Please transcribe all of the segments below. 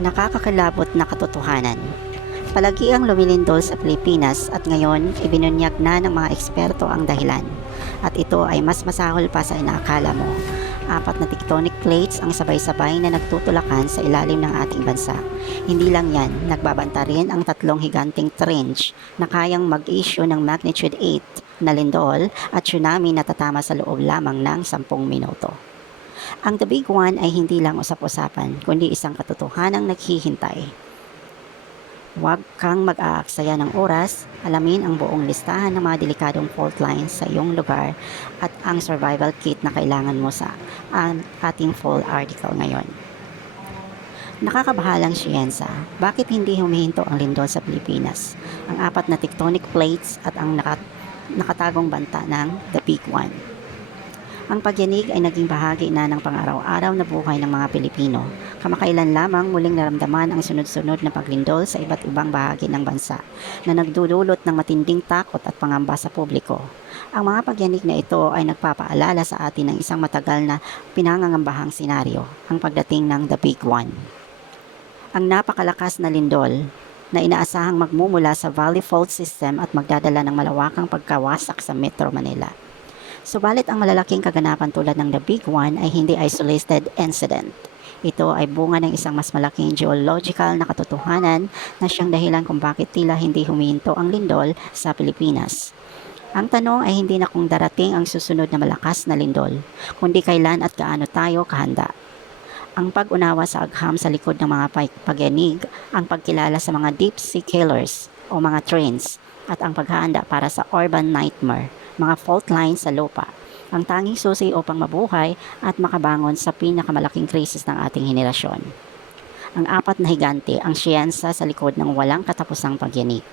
Nakakakilabot na katotohanan. Palagiang lumilindol sa Pilipinas at ngayon ibinunyag na ng mga eksperto ang dahilan. At ito ay mas masahol pa sa inaakala mo. 4 na tectonic plates ang sabay-sabay na nagtutulakan sa ilalim ng ating bansa. Hindi lang yan, nagbabanta rin ang 3 higanting trench na kayang mag-issue ng magnitude 8 na lindol at tsunami na tatama sa loob lamang ng 10 minuto. Ang The Big One ay hindi lang usap-usapan, kundi isang katotohanang naghihintay. Huwag kang mag-aaksaya ng oras, alamin ang buong listahan ng mga delikadong fault lines sa iyong lugar at ang survival kit na kailangan mo sa ating full article ngayon. Nakakabahalang siyensa, bakit hindi humihinto ang lindol sa Pilipinas? Ang 4 na tectonic plates at ang nakatagong banta ng The Big One. Ang pagyanig ay naging bahagi na ng pang-araw-araw na buhay ng mga Pilipino. Kamakailan lamang muling naramdaman ang sunod-sunod na paglindol sa iba't ibang bahagi ng bansa na nagdudulot ng matinding takot at pangamba sa publiko. Ang mga pagyanig na ito ay nagpapaalala sa atin ng isang matagal na pinangangambahang senaryo, ang pagdating ng The Big One. Ang napakalakas na lindol na inaasahang magmumula sa Valley Fault System at magdadala ng malawakang pagkawasak sa Metro Manila. Subalit ang malalaking kaganapan tulad ng The Big One ay hindi isolated incident. Ito ay bunga ng isang mas malaking geological na katotohanan na siyang dahilan kung bakit tila hindi humihinto ang lindol sa Pilipinas. Ang tanong ay hindi na kung darating ang susunod na malakas na lindol, kundi kailan at gaano tayo kahanda. Ang pag-unawa sa agham sa likod ng mga pagyanig, ang pagkilala sa mga deep sea killers o mga trains, at ang paghahanda para sa urban nightmare, mga fault lines sa lupa, ang tanging susi upang mabuhay at makabangon sa pinakamalaking krisis ng ating henerasyon. Ang 4 na higante, ang siyensa sa likod ng walang katapusang pagyanig.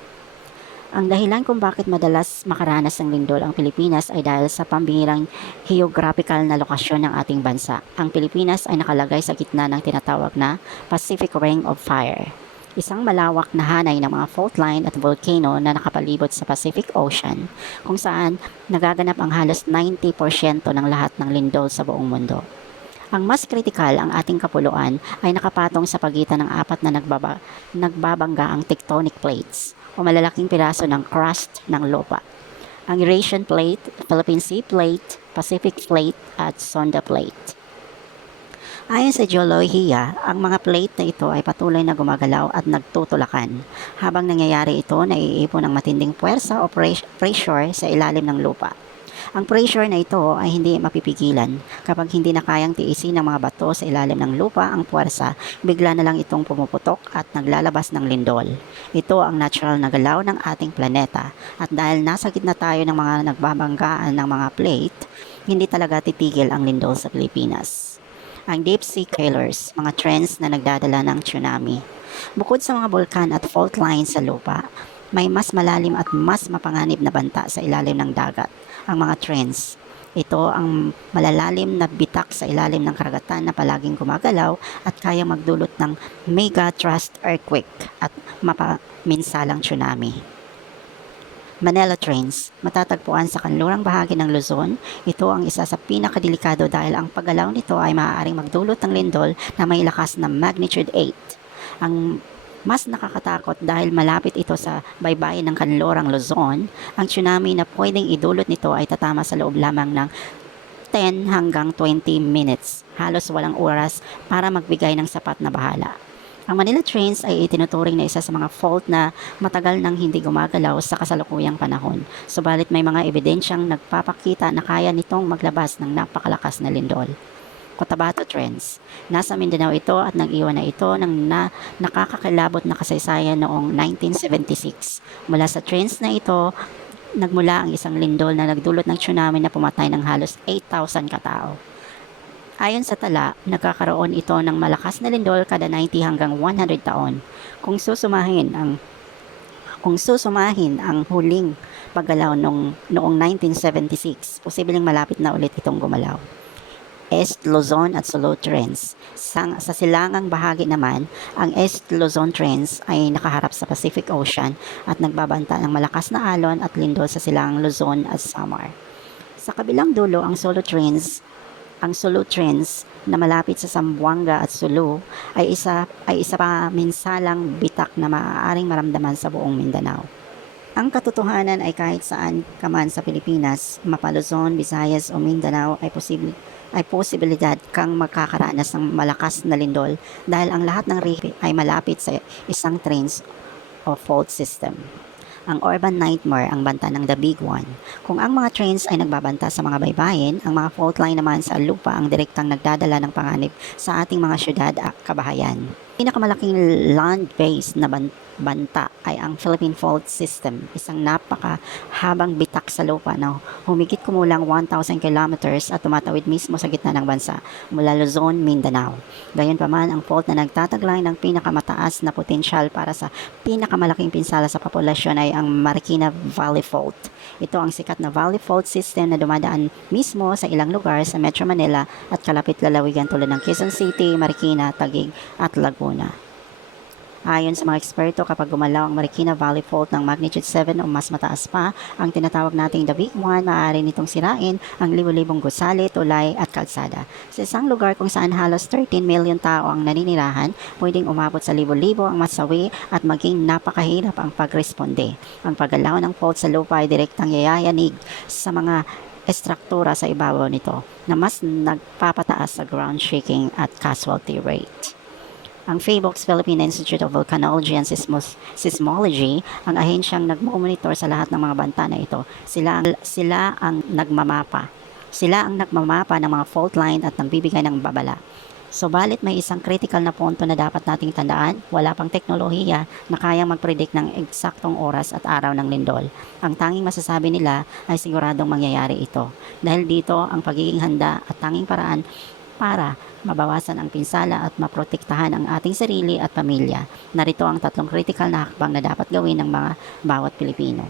Ang dahilan kung bakit madalas makaranas ng lindol ang Pilipinas ay dahil sa pambihirang geographical na lokasyon ng ating bansa. Ang Pilipinas ay nakalagay sa gitna ng tinatawag na Pacific Ring of Fire, isang malawak na hanay ng mga fault line at volcano na nakapalibot sa Pacific Ocean, kung saan nagaganap ang halos 90% ng lahat ng lindol sa buong mundo. Ang mas kritikal, ang ating kapuluan ay nakapatong sa pagitan ng 4 na nagbabangga ang tectonic plates o malalaking piraso ng crust ng lupa. Ang Eurasian Plate, Philippine Sea Plate, Pacific Plate at Sonda Plate. Ayon sa geolohiya, ang mga plate na ito ay patuloy na gumagalaw at nagtutulakan. Habang nangyayari ito, naiipon ang matinding puwersa o pressure sa ilalim ng lupa. Ang pressure na ito ay hindi mapipigilan. Kapag hindi na kayang tiisin ng mga bato sa ilalim ng lupa ang puwersa, bigla na lang itong pumuputok at naglalabas ng lindol. Ito ang natural na galaw ng ating planeta. At dahil nasa gitna tayo ng mga nagbabanggaan ng mga plate, hindi talaga titigil ang lindol sa Pilipinas. Ang deep sea killers, mga trends na nagdadala ng tsunami. Bukod sa mga bulkan at fault lines sa lupa, may mas malalim at mas mapanganib na banta sa ilalim ng dagat, ang mga trends. Ito ang malalalim na bitak sa ilalim ng karagatan na palaging gumagalaw at kaya magdulot ng mega thrust earthquake at mapaminsalang tsunami. Manila Trains, matatagpuan sa kanlurang bahagi ng Luzon. Ito ang isa sa pinakadelikado dahil ang paggalaw nito ay maaaring magdulot ng lindol na may lakas na magnitude 8. Ang mas nakakatakot dahil malapit ito sa baybayin ng kanlurang Luzon, ang tsunami na pwedeng idulot nito ay tatama sa loob lamang ng 10 hanggang 20 minutes. Halos walang oras para magbigay ng sapat na bahala. Ang Manila Trains ay itinuturing na isa sa mga fault na matagal nang hindi gumagalaw sa kasalukuyang panahon. Subalit may mga ebidensyang nagpapakita na kaya nitong maglabas ng napakalakas na lindol. Cotabato Trends. Nasa Mindanao ito at nag-iwan na ito ng nakakakilabot na kasaysayan noong 1976. Mula sa trends na ito, nagmula ang isang lindol na nagdulot ng tsunami na pumatay ng halos 8,000 katao. Ayon sa tala, nagkakaroon ito ng malakas na lindol kada 90 hanggang 100 taon. Kung susumahin ang huling paggalaw noong 1976, posibleng malapit na ulit itong gumalaw. East Luzon at Sulu Trends. Sa silangang bahagi naman, ang East Luzon Trends ay nakaharap sa Pacific Ocean at nagbabanta ng malakas na alon at lindol sa silangang Luzon at Samar. Sa kabilang dulo, ang Sulu Trends na malapit sa Zamboanga at Sulu ay isa pa minsalang bitak na maaaring maramdaman sa buong Mindanao. Ang katotohanan ay kahit saan ka man sa Pilipinas, mapa Luzon, Visayas o Mindanao ay posibilidad kang magkakaranas ng malakas na lindol dahil ang lahat ng region ay malapit sa isang trains o fault system. Ang urban nightmare ang banta ng The Big One. Kung ang mga trains ay nagbabanta sa mga baybayin, ang mga fault line naman sa lupa ang direktang nagdadala ng panganib sa ating mga syudad at kabahayan. Pinakamalaking land-based na banta ay ang Philippine Fault System, isang napakahabang bitak sa lupa na humigit kumulang 1,000 kilometers at tumatawid mismo sa gitna ng bansa mula Luzon, Mindanao. Gayunpaman, ang fault na nagtataglay ng pinakamataas na potensyal para sa pinakamalaking pinsala sa populasyon ay ang Marikina Valley Fault. Ito ang sikat na Valley Fault System na dumadaan mismo sa ilang lugar sa Metro Manila at kalapit lalawigan tulad ng Quezon City, Marikina, Taguig at Laguna. Ayon sa mga eksperto, kapag gumalaw ang Marikina Valley Fault ng magnitude 7 o mas mataas pa, ang tinatawag nating The Big One, maaari nitong sirain ang libo-libong gusali, tulay at kalsada. Sa isang lugar kung saan halos 13 million tao ang naninirahan, pwedeng umabot sa libo-libo ang masawi at maging napakahirap ang pagresponde. Ang paggalaw ng fault sa lupa ay direktang yayanig sa mga estruktura sa ibabaw nito na mas nagpapataas sa ground shaking at casualty rate. Ang PHIVOLCS, Philippine Institute of Volcanology and Seismology, ang ahensyang nagmomonitor sa lahat ng mga banta na ito. Sila ang nagmamapa. Sila ang nagmamapa ng mga fault line at nagbibigay ng babala. Subalit may isang critical na punto na dapat nating tandaan, wala pang teknolohiya na kayang mag-predict ng eksaktong oras at araw ng lindol. Ang tanging masasabi nila ay siguradong mangyayari ito. Dahil dito, ang pagiging handa at tanging paraan para mabawasan ang pinsala at maprotektahan ang ating sarili at pamilya. Narito ang 3 critical na hakbang na dapat gawin ng mga bawat Pilipino.